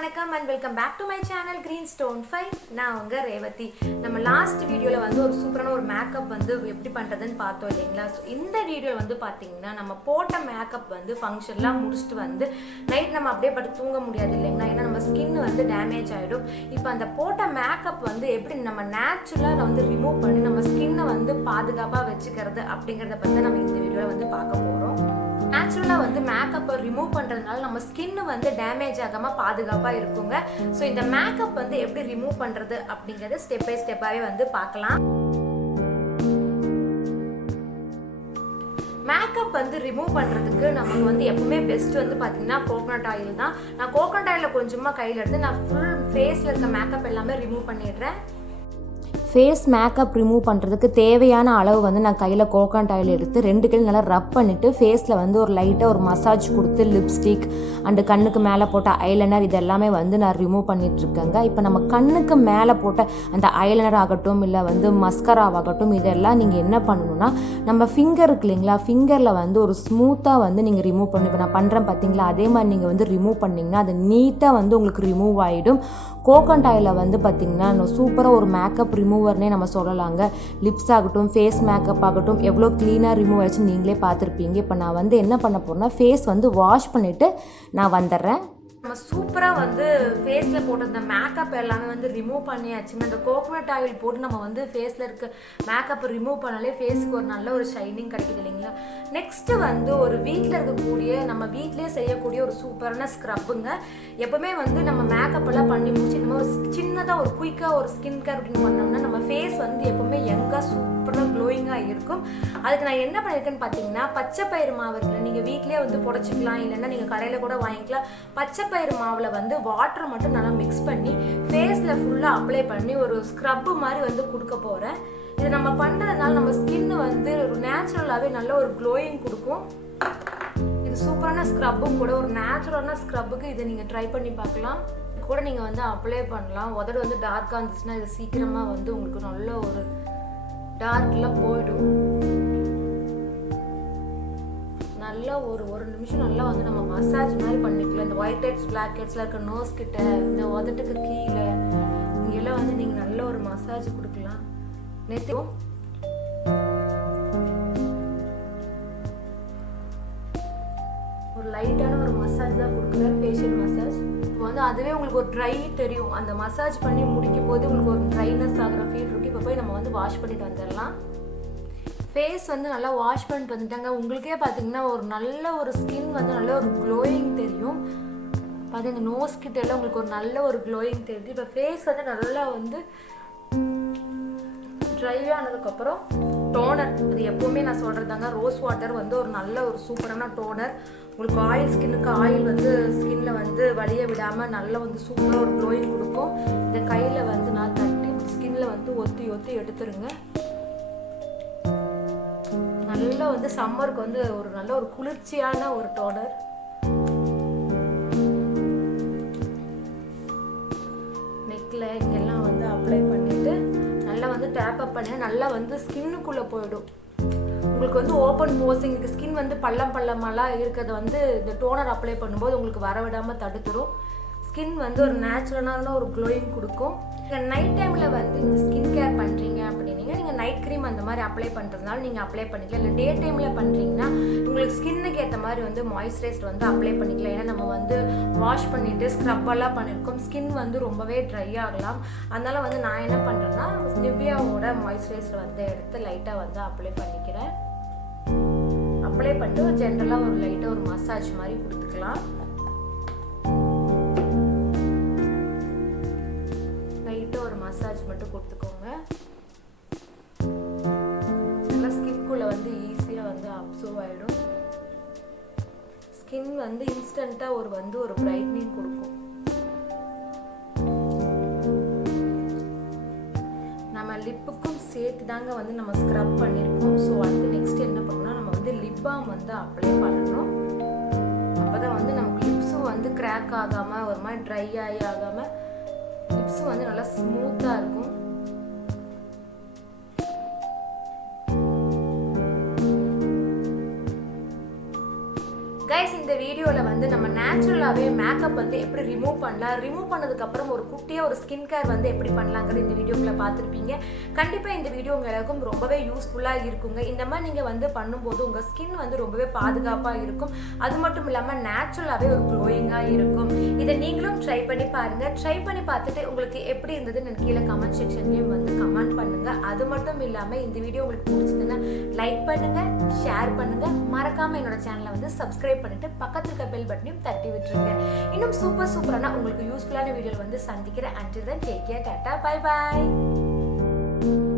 வணக்கம் and welcome back to my channel Greenstone 5. நான் உங்க ரேவதி. நம்ம லாஸ்ட் வீடியோல வந்து ஒரு சூப்பரான ஒரு மேக்கப் வந்து எப்படி பண்றதுன்னு பார்த்தோம் இல்லைங்களா? சோ இந்த வீடியோ வந்து பாத்தீங்கன்னா நம்ம போட்ட மேக்கப் வந்து ஃபங்க்ஷன்லாம் முடிச்சிட்டு வந்து நைட் நம்ம அப்படியே படுத்து தூங்க முடியாது இல்லைங்களா? ஏன்னா நம்ம ஸ்கின் வந்து டேமேஜ் ஆயிடும். இப்போ அந்த போட்ட மேக்கப் வந்து எப்படி நம்ம நேச்சுரலா வந்து ரிமூவ் பண்ணி நம்ம ஸ்கின்னை வந்து பாதுகாப்பா வச்சுக்கிறது அப்படிங்கறத பத்தி நம்ம இந்த வீடியோல வந்து பார்க்க போறோம். நேச்சுரலா வந்து மேக்கப்பை ரிமூவ் பண்றதுனால நம்ம ஸ்கின் வந்து டேமேஜ் ஆகாம பாதுகாப்பா இருக்குங்க. ஸோ இந்த மேக்கப் வந்து எப்படி ரிமூவ் பண்றது அப்படிங்கறத ஸ்டெப் பை ஸ்டெப்பாவே வந்து பார்க்கலாம். மேக்கப் வந்து ரிமூவ் பண்றதுக்கு நமக்கு வந்து எப்பவுமே பெஸ்ட் வந்து பாத்தீங்கன்னா கோகோனட் ஆயில் தான். நான் கோகோனட் ஆயில கொஞ்சமா கையில எடுத்து நான் ஃபுல் ஃபேஸ்ல இருக்க மேக்கப் எல்லாமே ரிமூவ் பண்ணிடுறேன். ஃபேஸ் மேக்கப் ரிமூவ் பண்ணுறதுக்கு தேவையான அளவு வந்து நான் கையில் கோகோனட் ஆயில் எடுத்து 2 கையில் நல்லா ரப் பண்ணிவிட்டு ஃபேஸில் வந்து ஒரு லைட்டாக ஒரு மசாஜ் கொடுத்து லிப்ஸ்டிக் அண்டு கண்ணுக்கு மேலே போட்ட ஐலைனர் இது எல்லாமே வந்து நான் ரிமூவ் பண்ணிகிட்ருக்கேங்க. இப்போ நம்ம கண்ணுக்கு மேலே போட்ட அந்த ஐலைனர் ஆகட்டும் இல்லை வந்து மஸ்கராவாகட்டும் இதெல்லாம் நீங்கள் என்ன பண்ணணும்னா நம்ம ஃபிங்கர் இருக்கு இல்லைங்களா, ஃபிங்கரில் வந்து ஒரு ஸ்மூத்தாக வந்து நீங்கள் ரிமூவ் பண்ணி இப்போ நான் பண்ணுறேன் பார்த்தீங்களா, அதே மாதிரி நீங்கள் வந்து ரிமூவ் பண்ணிங்கன்னா அது நீட்டாக வந்து உங்களுக்கு ரிமூவ் ஆகிடும். கோகோனட் ஆயிலை வந்து பார்த்திங்கன்னா சூப்பராக ஒரு மேக்கப் ரிமூவர்னே நம்ம சொல்லலாங்க. லிப்ஸ் ஆகட்டும் ஃபேஸ் மேக்கப் ஆகட்டும் எவ்வளோ க்ளீனாக ரிமூவ் ஆகிடுச்சு நீங்களே பார்த்துருப்பீங்க. இப்போ நான் வந்து என்ன பண்ண போகிறேன்னா ஃபேஸ் வந்து வாஷ் பண்ணிவிட்டு நான் வந்துடுறேன். நம்ம சூப்பராக வந்து ஃபேஸில் போட்ட அந்த மேக்கப் எல்லாமே வந்து ரிமூவ் பண்ணியாச்சுங்க. அந்த கோகோனட் ஆயில் போட்டு நம்ம வந்து ஃபேஸில் இருக்க மேக்கப் ரிமூவ் பண்ணாலே ஃபேஸுக்கு ஒரு நல்ல ஒரு ஷைனிங் கிடைக்குது இல்லைங்களா? நெக்ஸ்ட்டு வந்து ஒரு வீட்டில் இருக்கக்கூடிய நம்ம வீட்டிலே செய்யக்கூடிய ஒரு சூப்பரான ஸ்க்ரப்புங்க. எப்பவுமே வந்து நம்ம மேக்கப் எல்லாம் பண்ணி முடிச்சு நம்ம ஒரு சின்னதாக ஒரு குயிக்காக ஒரு ஸ்கின் கேர் அப்படின்னு பண்ணோம்னா நம்ம ஃபேஸ் வந்து எப்பவுமே யங்காக சூப்பராக க்ளோயிங்காக இருக்கும். அதுக்கு நான் என்ன பண்ணியிருக்கேன்னு பார்த்தீங்கன்னா பச்சை பயிறு மாவு இருக்குல்ல, நீங்கள் வீட்டிலே வந்து புடச்சிக்கலாம் இல்லைன்னா நீங்கள் கடையில் கூட வாங்கிக்கலாம். பச்சை பயிறு மாவில் வந்து வாட்டர் மட்டும் நல்லா மிக்ஸ் பண்ணி ஃபேஸில் ஃபுல்லாக அப்ளை பண்ணி ஒரு ஸ்க்ரப்பு மாதிரி வந்து கொடுக்க போகிறேன். இது நம்ம பண்ணுறதுனால நம்ம ஸ்கின் வந்து ஒரு நேச்சுரலாகவே நல்ல ஒரு க்ளோயிங் கொடுக்கும். இது சூப்பரான ஸ்க்ரப்பும் கூட, ஒரு நேச்சுரலான ஸ்க்ரப்புக்கு இதை நீங்கள் ட்ரை பண்ணி பார்க்கலாம். கூட நீங்கள் வந்து அப்ளை பண்ணலாம். உதடு வந்து டார்க்காக இருந்துச்சுன்னா இது சீக்கிரமாக வந்து உங்களுக்கு நல்ல ஒரு டார்க்லாம் போயிடும். நல்லா ஒரு நிமிஷம் நல்லா வந்து நம்ம மசாஜ் மாதிரி பண்ணிக்கலாம். இந்த ஒயிட் ஹெட்ஸ் பிளாக் ஹெட்ஸ்லாம் இருக்க நோஸ் கிட்ட இந்த உதட்டுக்கு கீழே இங்கெல்லாம் வந்து நீங்கள் நல்ல ஒரு மசாஜ் கொடுக்கலாம். நேற்று ஒரு லைட்டான ஒரு மசாஜ் தான் கொடுக்குறேன், ஃபேஷியல் மசாஜ். இப்போ வந்து அதுவே உங்களுக்கு ஒரு ட்ரை தெரியும். அந்த மசாஜ் பண்ணி முடிக்கும் போது உங்களுக்கு ஒரு ட்ரைனஸ் ஆகிற ஃபீல் இருக்குது. இப்போ போய் நம்ம வந்து வாஷ் பண்ணிட்டு வந்துடலாம். ஃபேஸ் வந்து நல்லா வாஷ் பண்ணிட்டு வந்துட்டாங்க. உங்களுக்கே பார்த்தீங்கன்னா ஒரு நல்ல ஒரு ஸ்கின் வந்து நல்ல ஒரு க்ளோயிங் தெரியும். பார்த்தீங்க நோஸ் கிட்ட எல்லாம் உங்களுக்கு ஒரு நல்ல ஒரு க்ளோயிங் தெரியுது. இப்போ ஃபேஸ் வந்து நல்லா வந்து ட்ரை ஆனதுக்கப்புறம் டோனர், அது எப்போவுமே நான் சொல்கிறதாங்க, ரோஸ் வாட்டர் வந்து ஒரு நல்ல ஒரு சூப்பரான டோனர். உங்களுக்கு ஆயில் ஸ்கின்னுக்கு ஆயில் வந்து ஸ்கின்னில் வந்து வலிய விடாமல் நல்லா வந்து சூப்பராக ஒரு க்ளோயிங் கொடுக்கும். இந்த கையில் வந்து நான் தட்டி ஸ்கின்னில் வந்து ஒத்தி ஒத்தி எடுத்துருங்க. நல்லா வந்து சம்மருக்கு வந்து ஒரு நல்ல ஒரு குளிர்ச்சியான ஒரு டோனர். நெக்கில் இங்கெல்லாம் வந்து அப்ளை பண்ணிட்டு நல்லா வந்து டேப் அப் பண்ணி நல்லா வந்து ஸ்கின்னுக்குள்ளே போயிடும். உங்களுக்கு வந்து ஓப்பன் போசிங்க்கு ஸ்கின் வந்து பள்ளமெல்லாம் இருக்கிறத வந்து இந்த டோனர் அப்ளை பண்ணும்போது உங்களுக்கு வரவிடாமல் தடுத்துடும். ஸ்கின் வந்து ஒரு நேச்சுரலான ஒரு க்ளோயிங் கொடுக்கும். நீங்கள் நைட் டைமில் வந்து இந்த ஸ்கின் கேர் பண்ணுறீங்க அப்படின்னீங்க, நீங்கள் நைட் க்ரீம் அந்த மாதிரி அப்ளை பண்ணுறதுனால நீங்கள் அப்ளை பண்ணிக்கலாம். இல்லை டே டைமில் பண்ணுறீங்கன்னா உங்களுக்கு ஸ்கின்னுக்கு ஏற்ற மாதிரி வந்து மாய்ஸ்சரைசர் வந்து அப்ளை பண்ணிக்கலாம். ஏன்னா நம்ம வந்து வாஷ் பண்ணிவிட்டு ஸ்க்ரப்பெல்லாம் பண்ணியிருக்கோம், ஸ்கின் வந்து ரொம்பவே ட்ரை ஆகலாம். அதனால் வந்து நான் என்ன பண்ணுறேன்னா நிவ்யாவோட மாய்ஸ்சரைசர் வந்து எடுத்து லைட்டாக வந்து அப்ளை பண்ணிக்கிறேன். அப்ளை பண்ணிட்டு ஜென்ரலாக ஒரு லைட்டாக ஒரு மசாஜ் மாதிரி கொடுத்துக்கலாம். மசாஜ் மட்டும் கொடுத்துக்கோங்க. நல்லா ஸ்கின்குள்ளே வந்து ஈஸியாக வந்து அப்சர்வ் ஆகிடும். ஸ்கின் வந்து இன்ஸ்டண்ட்டாக ஒரு பிரைட்னிங் கொடுக்கும். நம்ம லிப்புக்கும் சேர்த்து தாங்க வந்து நம்ம ஸ்க்ரப் பண்ணியிருக்கோம். ஸோ அடுத்து நெக்ஸ்ட் என்ன பண்ணணும்னா நம்ம வந்து லிப் பாம் வந்து அப்ளை பண்ணணும். அப்போ தான் வந்து நமக்கு லிப்ஸும் வந்து கிராக் ஆகாமல் ஒரு மாதிரி ட்ரை ஆகாமல் லிப்ஸ் வந்து நல்லா ஸ்மூத்தாக இருக்கும். கைஸ் இந்த வீடியோவில் வந்து நம்ம நேச்சுரலாகவே மேக்கப் வந்து எப்படி ரிமூவ் பண்ணலாம், ரிமூவ் பண்ணதுக்கப்புறம் ஒரு குட்டியாக ஒரு ஸ்கின் கேர் வந்து எப்படி பண்ணலாங்கிறது இந்த வீடியோக்குள்ளே பார்த்துருப்பீங்க. கண்டிப்பாக இந்த வீடியோ உங்கள் எல்லாருக்கும் ரொம்பவே யூஸ்ஃபுல்லாக இருக்குங்க. இந்த மாதிரி நீங்கள் வந்து பண்ணும்போது உங்கள் ஸ்கின் வந்து ரொம்பவே பாதுகாப்பாக இருக்கும். அது மட்டும் இல்லாமல் நேச்சுரலாகவே ஒரு க்ளோயிங்காக இருக்கும். இதை நீங்களும் ட்ரை பண்ணி பாருங்கள். ட்ரை பண்ணி பார்த்துட்டு உங்களுக்கு எப்படி இருந்ததுன்னு எனக்கு கீழே கமெண்ட் செக்ஷன்லேயும் வந்து கமெண்ட் பண்ணுங்கள். அது மட்டும் இல்லாமல் இந்த வீடியோ உங்களுக்கு பிடிச்சதுன்னா லைக் பண்ணுங்கள், ஷேர் பண்ணுங்கள், மறக்காமல் என்னோட சேனலை வந்து சப்ஸ்கிரைப் பண்ணிட்டு பக்கத்துல இருக்க பெல் பட்டனையும் தட்டி விட்டுருங்க. இன்னும் சூப்பரான உங்களுக்கு யூஸ்ஃபுல்லான வீடியோல வந்து சந்திக்கிறேன். until then take care, Tata, bye bye.